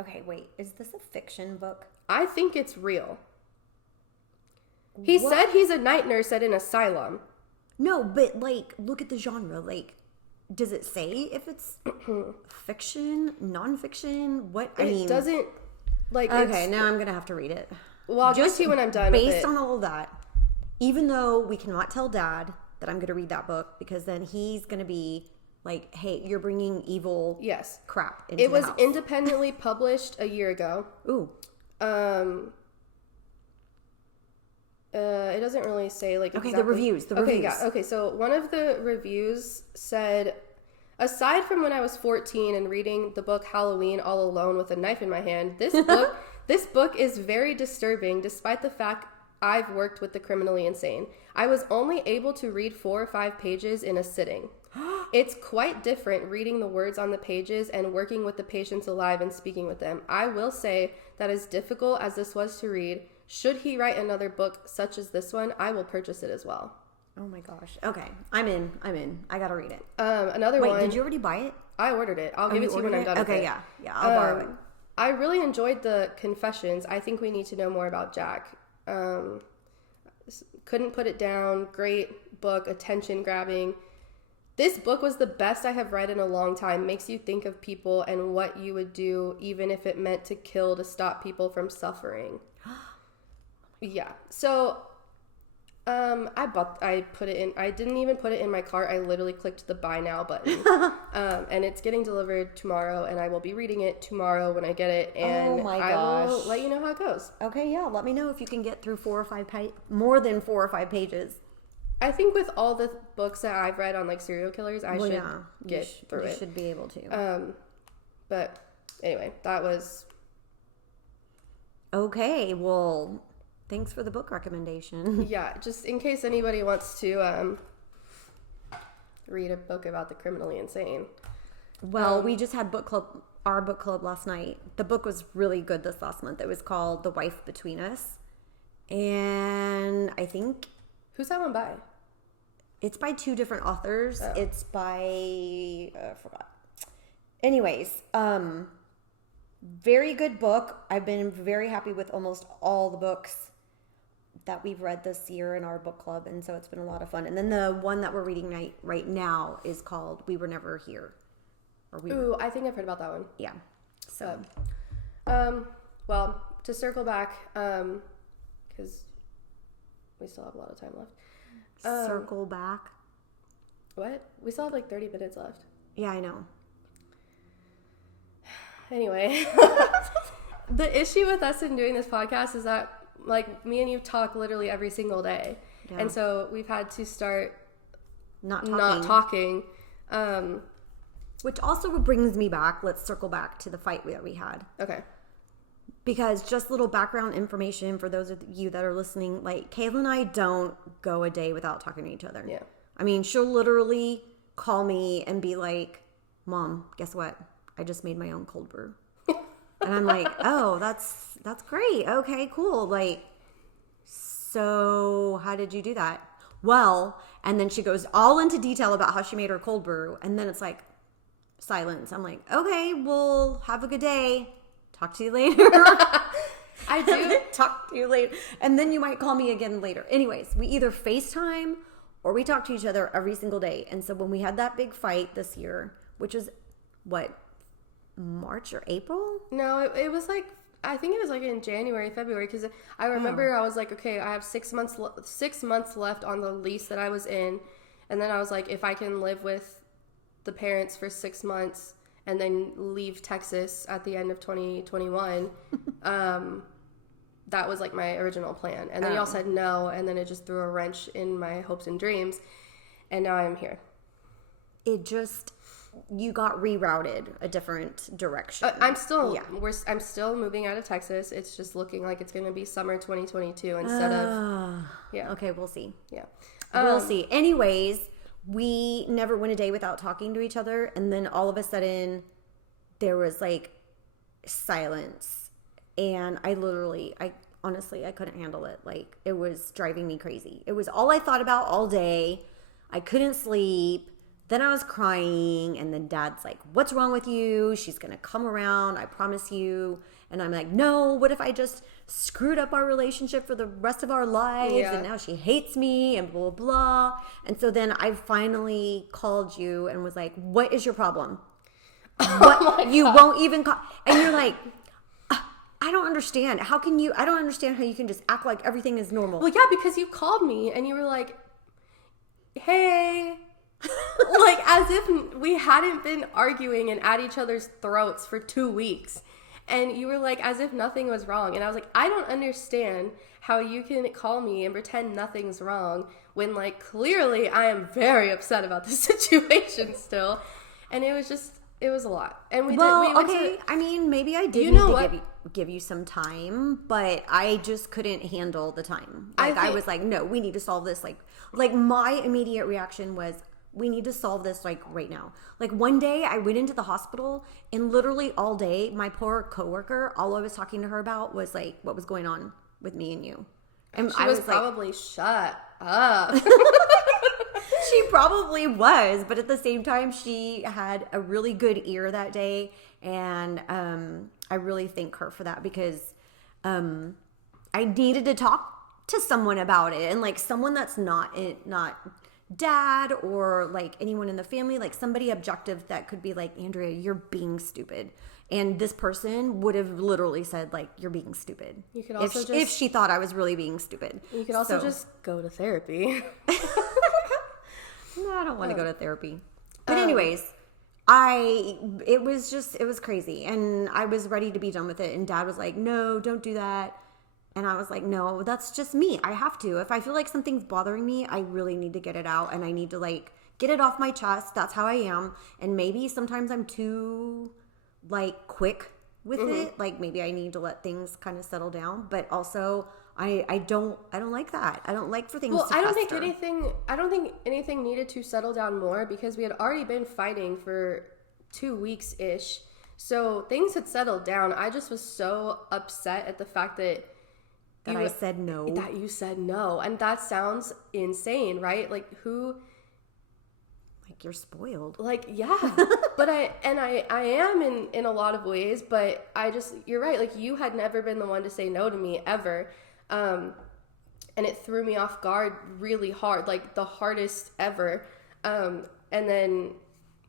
Okay, wait. Is this a fiction book? I think it's real. He said he's a night nurse at an asylum. No, but, like, look at the genre. Like, does it say if it's fiction, nonfiction? What? I mean, it doesn't, like, okay, now I'm going to have to read it. Well, I'll give it to you when I'm done with it. Based on all of that, even though we cannot tell Dad that I'm going to read that book, because then he's going to be like, hey, you're bringing evil crap into it was the house. independently published a year ago. Ooh. It doesn't really say like okay, exactly. the reviews. Okay, yeah. Okay, so one of the reviews said, aside from when I was 14 and reading the book Halloween all alone with a knife in my hand, this book is very disturbing despite the fact I've worked with the criminally insane. I was only able to read 4 or 5 pages in a sitting. It's quite different reading the words on the pages and working with the patients alive and speaking with them. I will say that as difficult as this was to read, should he write another book such as this one, I will purchase it as well. Oh my gosh. Okay. I'm in. I gotta read it. Another one. Wait, did you already buy it? I ordered it. I'll give it to you when I'm done with it. Okay, yeah. Yeah, I'll borrow it. I really enjoyed the confessions. I think we need to know more about Jack. Couldn't put it down. Great book. Attention grabbing. This book was the best I have read in a long time. Makes you think of people and what you would do even if it meant to kill to stop people from suffering. Yeah. So I put it in. I didn't even put it in my cart. I literally clicked the buy now button. And it's getting delivered tomorrow, and I will be reading it tomorrow when I get it. And I will let you know how it goes. Okay, yeah. Let me know if you can get through more than 4 or 5 pages. I think with all the books that I've read on like serial killers, I should get through it. You should be able to. But anyway, that was okay. Well, thanks for the book recommendation. Yeah, just in case anybody wants to read a book about the criminally insane. Well, we just had our book club last night. The book was really good this last month. It was called The Wife Between Us. And I think... Who's that one by? It's by 2 different authors. Oh. It's by... I forgot. Anyways, very good book. I've been very happy with almost all the books that we've read this year in our book club, and so it's been a lot of fun. And then the one that we're reading right now is called We Were Never Here. Ooh, I think I've heard about that one. Yeah. So, well, to circle back, because we still have a lot of time left. Circle back. What? We still have like 30 minutes left. Yeah, I know. Anyway, the issue with us in doing this podcast is that like me and you talk literally every single day. Yeah. And so we've had to start not talking. Which also brings me back. Let's circle back to the fight that we had. Okay. Because just little background information for those of you that are listening, like Cayla and I don't go a day without talking to each other. Yeah. I mean, she'll literally call me and be like, Mom, guess what? I just made my own cold brew. And I'm like, oh, that's great. Okay, cool. Like, so how did you do that? Well, and then she goes all into detail about how she made her cold brew. And then it's like silence. I'm like, okay, well, have a good day. Talk to you later. I do. Talk to you later. And then you might call me again later. Anyways, we either FaceTime or we talk to each other every single day. And so when we had that big fight this year, which was what, March or April? No, it was like, I think it was like in January, February, because I remember I was like, okay, I have 6 months left on the lease that I was in. And then I was like, if I can live with the parents for 6 months and then leave Texas at the end of 2021, that was like my original plan. And then y'all said no, and then it just threw a wrench in my hopes and dreams. And now I'm here. You got rerouted a different direction. I'm still moving out of Texas. It's just looking like it's going to be summer 2022 instead of Okay, we'll see. Yeah. We'll see. Anyways, we never went a day without talking to each other, and then all of a sudden there was like silence, and I honestly couldn't handle it. Like, it was driving me crazy. It was all I thought about all day. I couldn't sleep. Then I was crying, and then Dad's like, what's wrong with you? She's going to come around, I promise you. And I'm like, no, what if I just screwed up our relationship for the rest of our lives? Yeah. And now she hates me and blah, blah, blah. And so then I finally called you and was like, what is your problem? What? You won't even call. And you're like, I don't understand. I don't understand how you can just act like everything is normal. Well, yeah, because you called me and you were like, hey... like as if we hadn't been arguing and at each other's throats for 2 weeks. And you were like, as if nothing was wrong. And I was like, I don't understand how you can call me and pretend nothing's wrong when, like, clearly I am very upset about the situation still. And it was a lot. And we went to, I mean, maybe I did need to give you some time, but I just couldn't handle the time. Like, I was like, no, we need to solve this. Like my immediate reaction was, we need to solve this, like, right now. Like, one day I went into the hospital, and literally all day, my poor coworker, all I was talking to her about was, like, what was going on with me and you. And she was probably like, shut up. She probably was, but at the same time, she had a really good ear that day, and I really thank her for that, because I needed to talk to someone about it, and, like, someone that's not dad or, like, anyone in the family, like, somebody objective that could be like, Andrea, you're being stupid. And this person would have literally said, like, you're being stupid. You could also if she thought I was really being stupid. You could also just go to therapy. No, I don't want to go to therapy. But anyways, it was crazy. And I was ready to be done with it. And Dad was like, no, don't do that. And I was like, no, that's just me. I have to. If I feel like something's bothering me, I really need to get it out. And I need to, like, get it off my chest. That's how I am. And maybe sometimes I'm too, like, quick with it. Like, maybe I need to let things kind of settle down. But also, I don't like that. I don't like for things to fester. I don't think anything needed to settle down more, because we had already been fighting for 2 weeks-ish. So things had settled down. I just was so upset at the fact that I said no. That you said no. And that sounds insane, right? Like, who... Like, you're spoiled. Like, yeah. But I am in a lot of ways, but you're right. Like, you had never been the one to say no to me, ever. And it threw me off guard really hard, like, the hardest ever. And then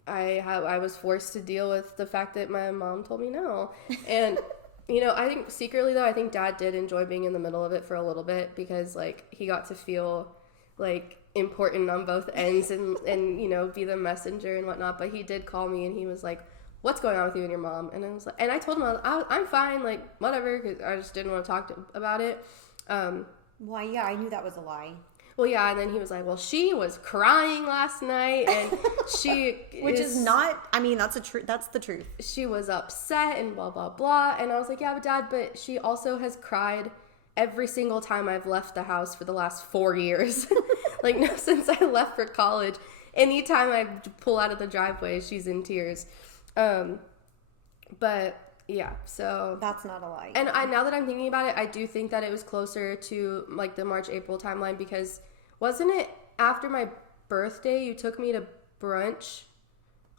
I was forced to deal with the fact that my mom told me no. And... You know, I think secretly, though, I think Dad did enjoy being in the middle of it for a little bit, because, like, he got to feel, like, important on both ends and you know, be the messenger and whatnot. But he did call me, and he was like, what's going on with you and your mom? And I was like, and I told him, I'm fine, like, whatever, because I just didn't want to talk about it. Well, yeah, I knew that was a lie. Well, yeah, and then he was like, well, she was crying last night, and Which is not, I mean, that's the truth. She was upset and blah, blah, blah, and I was like, yeah, but Dad, but she also has cried every single time I've left the house for the last 4 years. Like, no, since I left for college, anytime I pull out of the driveway, she's in tears. But... yeah, so... That's not a lie. And now that I'm thinking about it, I do think that it was closer to, like, the March-April timeline, because wasn't it after my birthday you took me to brunch?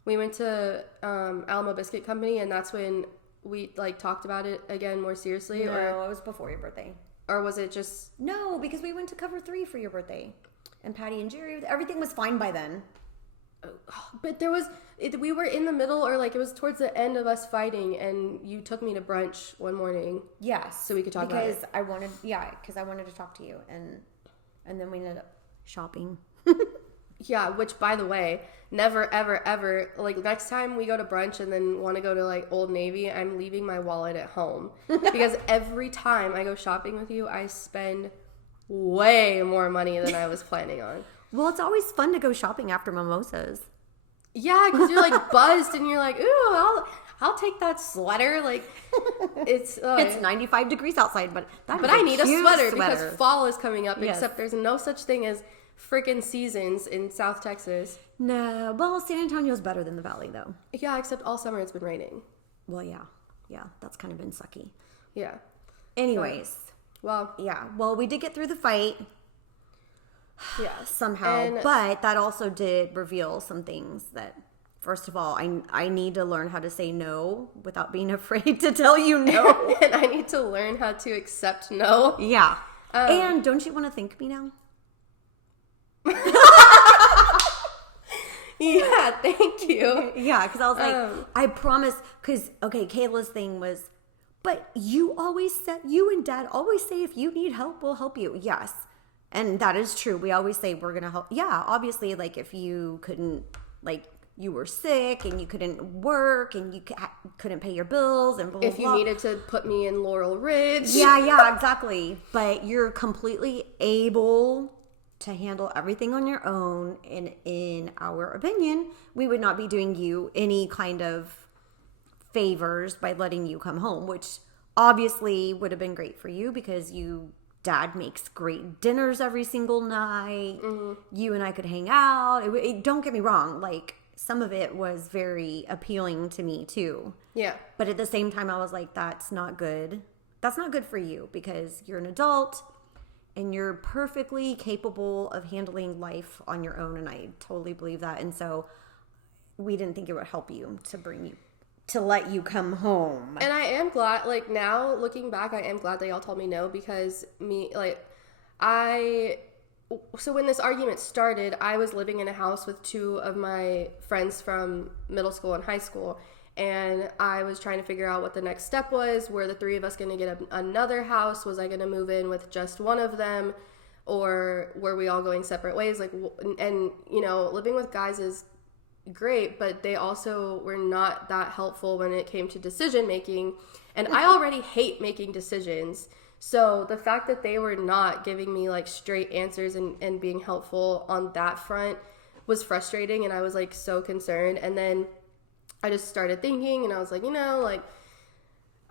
We went to Alamo Biscuit Company, and that's when we, like, talked about it again more seriously? No, it was before your birthday. Or was it just... No, because we went to Cover 3 for your birthday. And Patty and Jerry, everything was fine by then. But we were in the middle, or, like, it was towards the end of us fighting, and you took me to brunch one morning. Yes. So we could talk about it. Because I wanted to talk to you, and then we ended up shopping. Yeah, which, by the way, never, ever, ever, like, next time we go to brunch and then want to go to, like, Old Navy, I'm leaving my wallet at home. Because every time I go shopping with you, I spend way more money than I was planning on. Well, it's always fun to go shopping after mimosas. Yeah, because you're, like, buzzed, and you're like, ooh, I'll take that sweater. Like, it's 95 degrees outside, but I need a sweater because fall is coming up. Yes. Except there's no such thing as freaking seasons in South Texas. No, well, San Antonio's better than the Valley, though. Yeah, except all summer it's been raining. Well, yeah, that's kind of been sucky. Yeah. Anyways, well, we did get through the fight. Yeah, somehow, but that also did reveal some things that, first of all, I need to learn how to say no without being afraid to tell you no. And I need to learn how to accept no. Yeah. And don't you want to thank me now? Yeah, thank you. Yeah, because I was like, I promise, because, okay, Cayla's thing was, but you and Dad always say if you need help, we'll help you. Yes. And that is true. We always say we're going to help. Yeah, obviously, like, if you couldn't, like, you were sick and you couldn't work and you couldn't pay your bills and blah, blah, if you blah. needed to put me in Laurel Ridge. Yeah, exactly. But you're completely able to handle everything on your own. And in our opinion, we would not be doing you any kind of favors by letting you come home, which obviously would have been great for you because dad makes great dinners every single night. Mm-hmm. You and I could hang out. Don't get me wrong. Like, some of it was very appealing to me too. Yeah. But at the same time, I was like, that's not good. That's not good for you because you're an adult and you're perfectly capable of handling life on your own. And I totally believe that. And so we didn't think it would help you to let you come home. And I am glad, like, now looking back, I am glad that y'all told me no because so when this argument started, I was living in a house with two of my friends from middle school and high school, and I was trying to figure out what the next step was. Were the three of us going to get another house? Was I going to move in with just one of them, or were we all going separate ways? Like, and you know, living with guys is great, but they also were not that helpful when it came to decision making, and I already hate making decisions. So the fact that they were not giving me like straight answers and being helpful on that front was frustrating, and I was like so concerned. And then I just started thinking, and I was like, you know, like,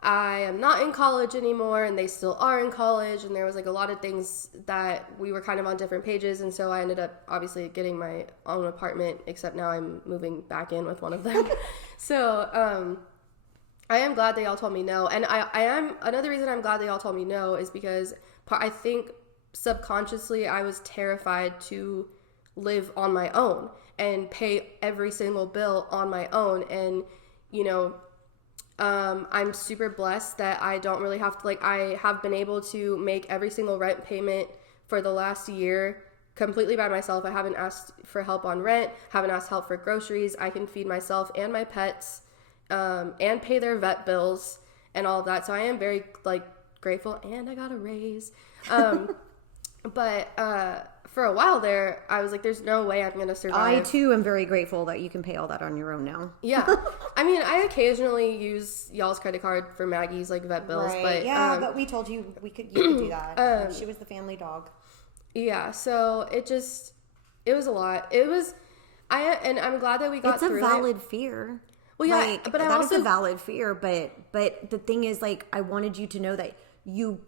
I am not in college anymore and they still are in college, and there was like a lot of things that we were kind of on different pages, and so I ended up obviously getting my own apartment, except now I'm moving back in with one of them. So I am glad they all told me no. And I am, another reason I'm glad they all told me no is because I think subconsciously I was terrified to live on my own and pay every single bill on my own. And, you know, I'm super blessed that I don't really have to, like, I have been able to make every single rent payment for the last year completely by myself. I haven't asked for help on rent, haven't asked help for groceries. I can feed myself and my pets. And pay their vet bills and all of that. So I am very like grateful, and I got a raise. But for a while there, I was like, there's no way I'm going to survive. I too am very grateful that you can pay all that on your own now. Yeah. I mean, I occasionally use y'all's credit card for Maggie's like vet bills, right. but yeah, but we told you you could do that. She was the family dog. Yeah. So it was a lot. And I'm glad that we got through it. It's a valid fear. Well, yeah, like, but that is a valid fear, but the thing is, like, I wanted you to know that you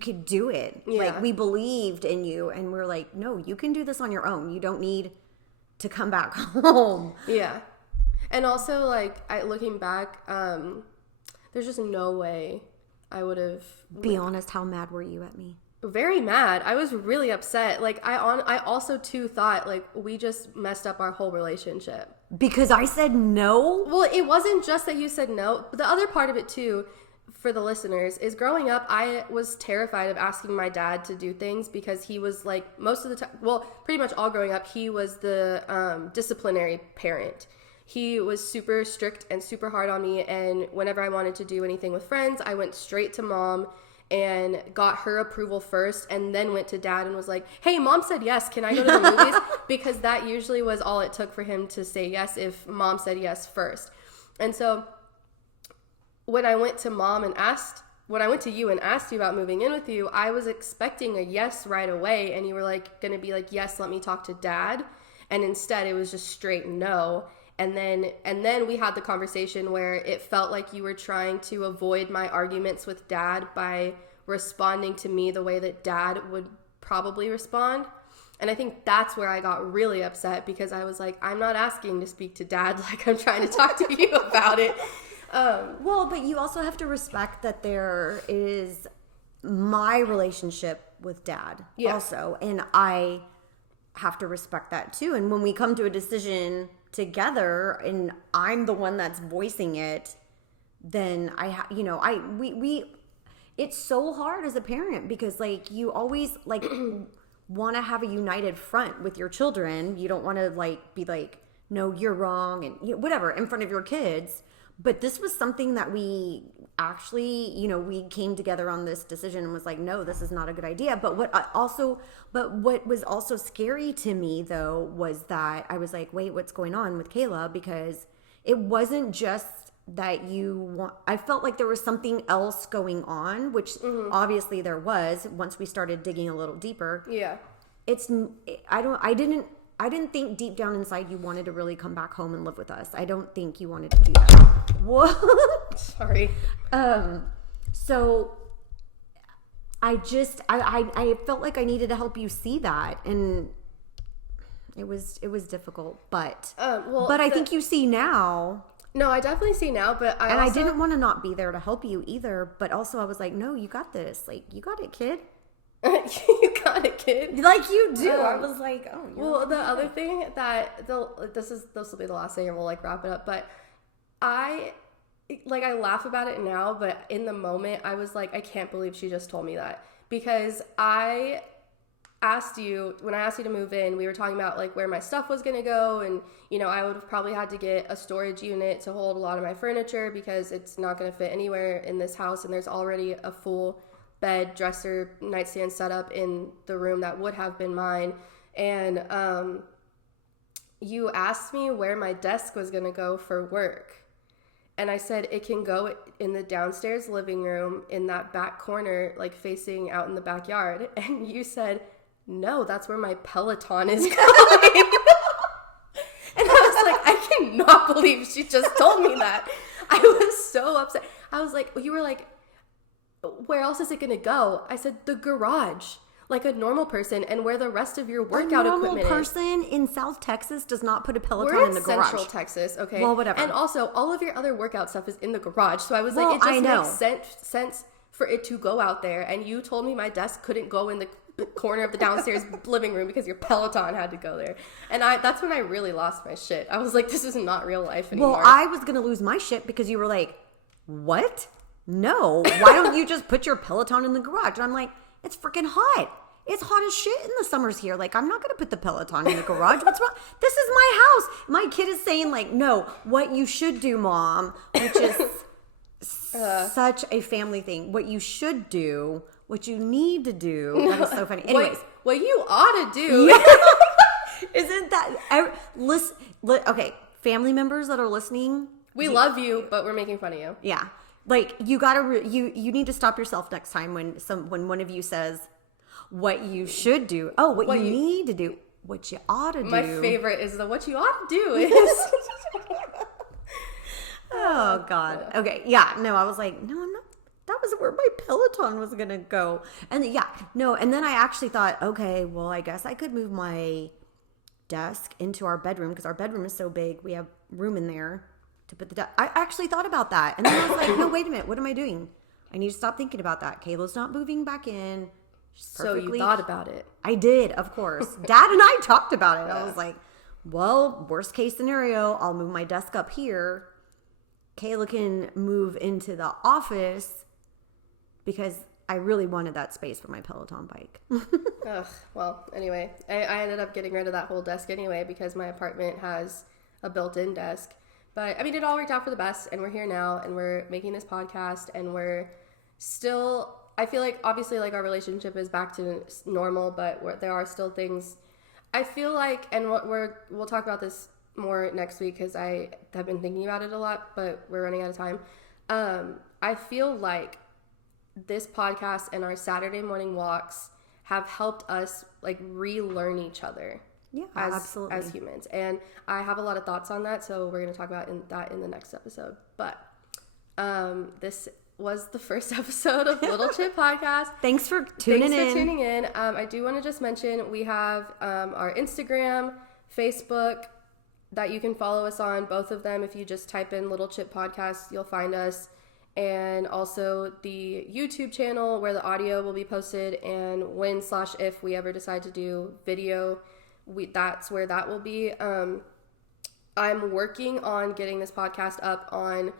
could do it. Yeah. Like, we believed in you, and we're like, no, you can do this on your own. You don't need to come back home. Yeah. And also, like, looking back, there's just no way I would have... Be honest, how mad were you at me? Very mad. I was really upset. Like, I also, too, thought, like, we just messed up our whole relationship. Because I said no? Well, it wasn't just that you said no. But the other part of it, too, for the listeners, is growing up, I was terrified of asking my dad to do things because he was, like, most of the time... Well, pretty much all growing up, he was the disciplinary parent. He was super strict and super hard on me, and whenever I wanted to do anything with friends, I went straight to mom and got her approval first, and then went to dad and was like, hey, mom said yes, can I go to the movies? Because that usually was all it took for him to say yes if mom said yes first. And so when I went to you and asked you about moving in with you, I was expecting a yes right away, and you were like going to be like, yes, let me talk to dad. And instead it was just straight no. And then we had the conversation where it felt like you were trying to avoid my arguments with dad by responding to me the way that dad would probably respond. And I think that's where I got really upset, because I was like, I'm not asking to speak to dad like I'm trying to talk to you about it. Well, but you also have to respect that there is my relationship with dad also. And I have to respect that too. And when we come to a decision together and I'm the one that's voicing it, then it's so hard as a parent, because like you always like want to have a united front with your children. You don't want to like be like, no, you're wrong and whatever in front of your kids. But this was something that we actually, you know, we came together on this decision and was like, no, this is not a good idea. But what was also scary to me though was that I was like, wait, what's going on with Cayla? Because it wasn't just that I felt like there was something else going on, which obviously there was once we started digging a little deeper. Yeah. I didn't think deep down inside you wanted to really come back home and live with us. I don't think you wanted to do that. What? Sorry. So I felt like I needed to help you see that, and it was difficult, but I think you see now. No, I definitely see now, but I didn't want to not be there to help you either, but also I was like, no, you got this. Like, you got it, kid. You got it, kid. Like you do. I was like, oh. Well, the other thing that this will be the last thing, and we'll like wrap it up. But I laugh about it now, but in the moment, I was like, I can't believe she just told me that, because when I asked you to move in, we were talking about like where my stuff was gonna go, and you know, I would have probably had to get a storage unit to hold a lot of my furniture because it's not gonna fit anywhere in this house, and there's already a full bed, dresser, nightstand set up in the room that would have been mine. And you asked me where my desk was going to go for work. And I said it can go in the downstairs living room in that back corner, like facing out in the backyard. And you said, no, that's where my Peloton is going. And I was like, I cannot believe she just told me that. I was so upset. I was like, you were like, where else is it going to go? I said, the garage, like a normal person, and where the rest of your workout equipment is. A normal person in South Texas does not put a Peloton in the garage. We're in Central Texas, okay? Well, whatever. And also, all of your other workout stuff is in the garage. So I was like, it just makes sense for it to go out there. And you told me my desk couldn't go in the corner of the downstairs living room because your Peloton had to go there. And that's when I really lost my shit. I was like, this is not real life anymore. Well, I was going to lose my shit because you were like, what? No, why don't you just put your Peloton in the garage? And I'm like, it's freaking hot. It's hot as shit in the summers here. Like, I'm not going to put the Peloton in the garage. What's wrong? This is my house. My kid is saying like, no, what you should do, Mom, which is such a family thing. What you should do, what you need to do. That is so funny. Anyways. What you ought to do. Isn't that, okay, family members that are listening. We love you, but we're making fun of you. Yeah. Like, you gotta, you need to stop yourself next time when one of you says what you should do. Oh, what you need to do. What you ought to do. My favorite is the what you ought to do is. Oh, God. Okay. Yeah. No, I was like, no, I'm not. That was where my Peloton was going to go. And and then I actually thought, okay, well, I guess I could move my desk into our bedroom because our bedroom is so big. We have room in there to put the desk. I actually thought about that. And then I was like, no, wait a minute. What am I doing? I need to stop thinking about that. Kayla's not moving back in. So you thought about it. I did, of course. Dad and I talked about it. I was like, well, worst case scenario, I'll move my desk up here. Cayla can move into the office because I really wanted that space for my Peloton bike. Ugh, well, anyway, I ended up getting rid of that whole desk anyway because my apartment has a built-in desk. But, I mean, it all worked out for the best, and we're here now, and we're making this podcast, and we're still, I feel like, obviously, like, our relationship is back to normal, but there are still things, I feel like, and we'll talk about this more next week because I have been thinking about it a lot, but we're running out of time. I feel like this podcast and our Saturday morning walks have helped us, like, relearn each other. Yeah, absolutely. As humans. And I have a lot of thoughts on that, so we're going to talk about that in the next episode. But this was the first episode of Little Chip Podcast. Thanks for tuning in. I do want to just mention we have our Instagram, Facebook, that you can follow us on, both of them. If you just type in Little Chip Podcast, you'll find us. And also the YouTube channel where the audio will be posted, and when/if we ever decide to do video, that's where that will be. I'm working on getting this podcast up on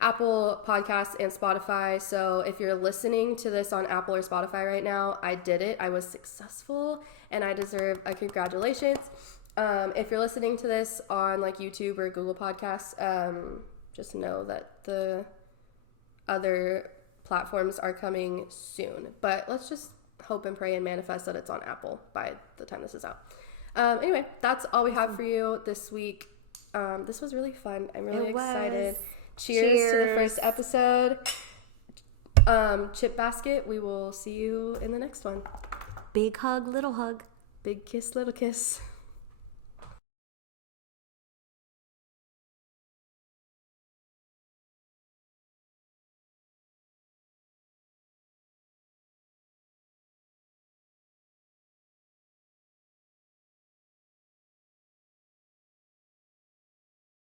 Apple Podcasts and Spotify. So if you're listening to this on Apple or Spotify right now, I did it. I was successful, and I deserve a congratulations. If you're listening to this on like YouTube or Google Podcasts, just know that the other platforms are coming soon. But let's just hope and pray and manifest that it's on Apple by the time this is out. Anyway, that's all we have for you this week. This was really fun. I'm really excited. Cheers to the first episode. Chip basket. We will see you in the next one. Big hug, little hug. Big kiss, little kiss.